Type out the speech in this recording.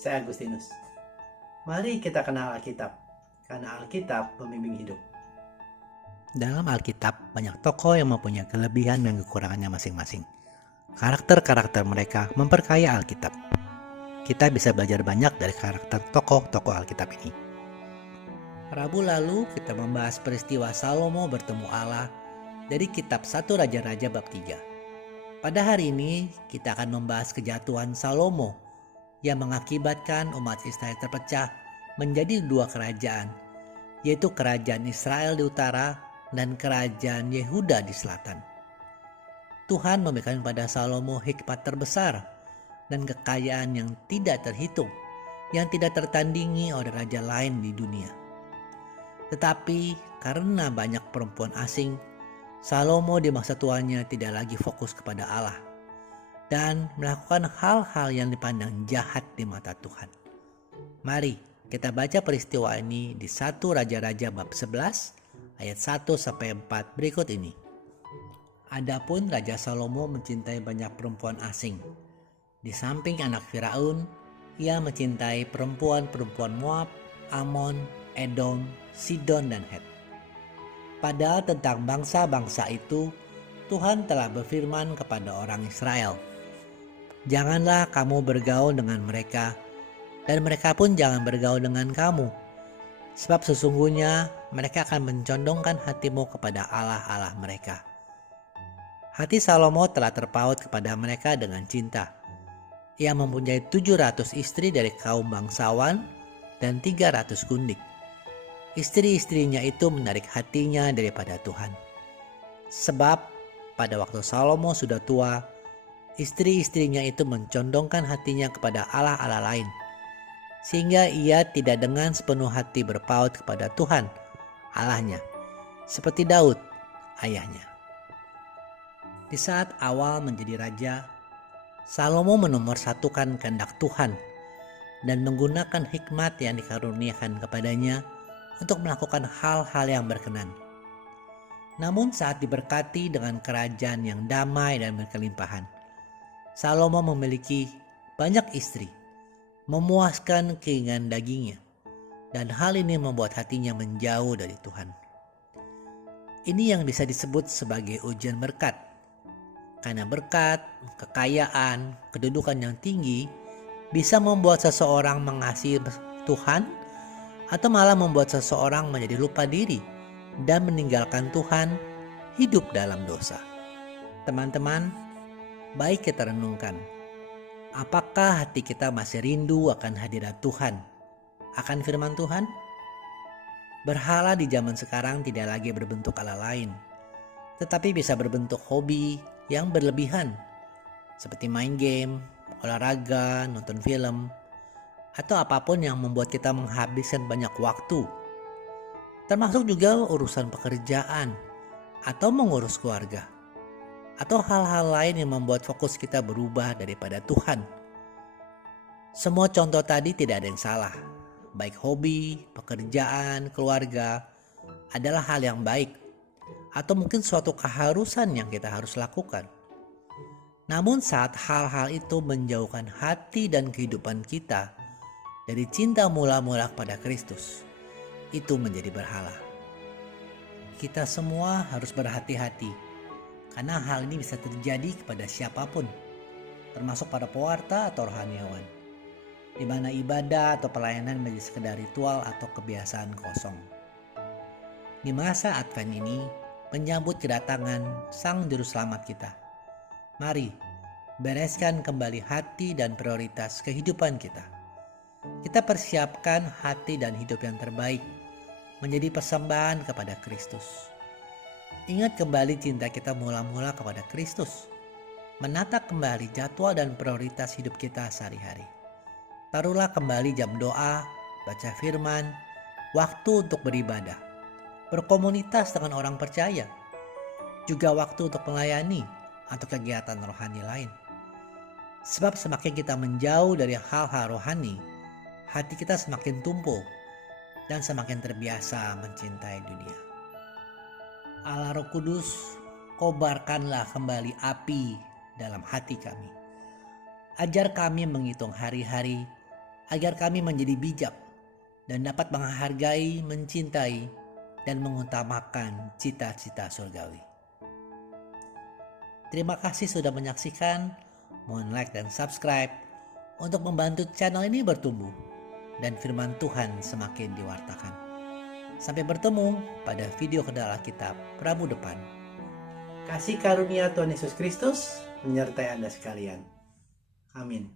Saya Agustinus. Mari kita kenal Alkitab, karena Alkitab pembimbing hidup. Dalam Alkitab, banyak tokoh yang mempunyai kelebihan dan kekurangannya masing-masing. Karakter-karakter mereka memperkaya Alkitab. Kita bisa belajar banyak dari karakter tokoh-tokoh Alkitab ini. Rabu lalu kita membahas peristiwa Salomo bertemu Allah dari kitab 1 Raja-Raja bab 3. Pada hari ini kita akan membahas kejatuhan Salomo yang mengakibatkan umat Israel terpecah menjadi dua kerajaan, yaitu kerajaan Israel di utara dan kerajaan Yehuda di selatan. Tuhan memberikan kepada Salomo hikmat terbesar dan kekayaan yang tidak terhitung, yang tidak tertandingi oleh raja lain di dunia. Tetapi karena banyak perempuan asing, Salomo di masa tuanya tidak lagi fokus kepada Allah dan melakukan hal-hal yang dipandang jahat di mata Tuhan. Mari kita baca peristiwa ini di 1 Raja-Raja bab 11 ayat 1-4 berikut ini. Adapun Raja Salomo mencintai banyak perempuan asing. Di samping anak Firaun, ia mencintai perempuan-perempuan Moab, Amon, Edom, Sidon, dan Het. Padahal tentang bangsa-bangsa itu, Tuhan telah berfirman kepada orang Israel, "Janganlah kamu bergaul dengan mereka, dan mereka pun jangan bergaul dengan kamu. Sebab sesungguhnya mereka akan mencondongkan hatimu kepada Allah-Allah mereka." Hati Salomo telah terpaut kepada mereka dengan cinta. Ia mempunyai 700 istri dari kaum bangsawan dan 300 gundik. Istri-istrinya itu menarik hatinya daripada Tuhan. Sebab pada waktu Salomo sudah tua, istri-istrinya itu mencondongkan hatinya kepada Allah-Allah lain, sehingga ia tidak dengan sepenuh hati berpaut kepada Tuhan, Allahnya, seperti Daud, ayahnya. Di saat awal menjadi raja, Salomo menomorsatukan kehendak Tuhan dan menggunakan hikmat yang dikaruniakan kepadanya untuk melakukan hal-hal yang berkenan. Namun saat diberkati dengan kerajaan yang damai dan berkelimpahan, Salomo memiliki banyak istri, memuaskan keinginan dagingnya, dan hal ini membuat hatinya menjauh dari Tuhan. Ini yang bisa disebut sebagai ujian berkat. Karena berkat, kekayaan, kedudukan yang tinggi bisa membuat seseorang mengasihi Tuhan atau malah membuat seseorang menjadi lupa diri dan meninggalkan Tuhan, hidup dalam dosa. Teman-teman, baik kita renungkan, apakah hati kita masih rindu akan hadirat Tuhan, akan firman Tuhan? Berhala di zaman sekarang tidak lagi berbentuk Allah lain, tetapi bisa berbentuk hobi yang berlebihan, seperti main game, olahraga, nonton film, atau apapun yang membuat kita menghabiskan banyak waktu. Termasuk juga urusan pekerjaan, atau mengurus keluarga, atau hal-hal lain yang membuat fokus kita berubah daripada Tuhan. Semua contoh tadi tidak ada yang salah. Baik hobi, pekerjaan, keluarga adalah hal yang baik, atau mungkin suatu keharusan yang kita harus lakukan. Namun saat hal-hal itu menjauhkan hati dan kehidupan kita dari cinta mula-mula kepada Kristus, itu menjadi berhala. Kita semua harus berhati-hati, karena hal ini bisa terjadi kepada siapapun, termasuk para pewarta atau rohaniawan, di mana ibadah atau pelayanan menjadi sekedar ritual atau kebiasaan kosong. Di masa Advent ini, menyambut kedatangan Sang Juru Selamat kita, mari bereskan kembali hati dan prioritas kehidupan kita. Kita persiapkan hati dan hidup yang terbaik menjadi persembahan kepada Kristus. Ingat kembali cinta kita mula-mula kepada Kristus. Menata kembali jadwal dan prioritas hidup kita sehari-hari. Taruhlah kembali jam doa, baca firman, waktu untuk beribadah, berkomunitas dengan orang percaya, juga waktu untuk melayani atau kegiatan rohani lain. Sebab semakin kita menjauh dari hal-hal rohani, hati kita semakin tumpul dan semakin terbiasa mencintai dunia. Allah Roh Kudus, kobarkanlah kembali api dalam hati kami. Ajar kami menghitung hari-hari agar kami menjadi bijak dan dapat menghargai, mencintai, dan mengutamakan cita-cita surgawi. Terima kasih sudah menyaksikan. Mohon like dan subscribe untuk membantu channel ini bertumbuh dan firman Tuhan semakin diwartakan. Sampai bertemu pada video kedua Alkitab Rabu depan. Kasih karunia Tuhan Yesus Kristus menyertai Anda sekalian. Amin.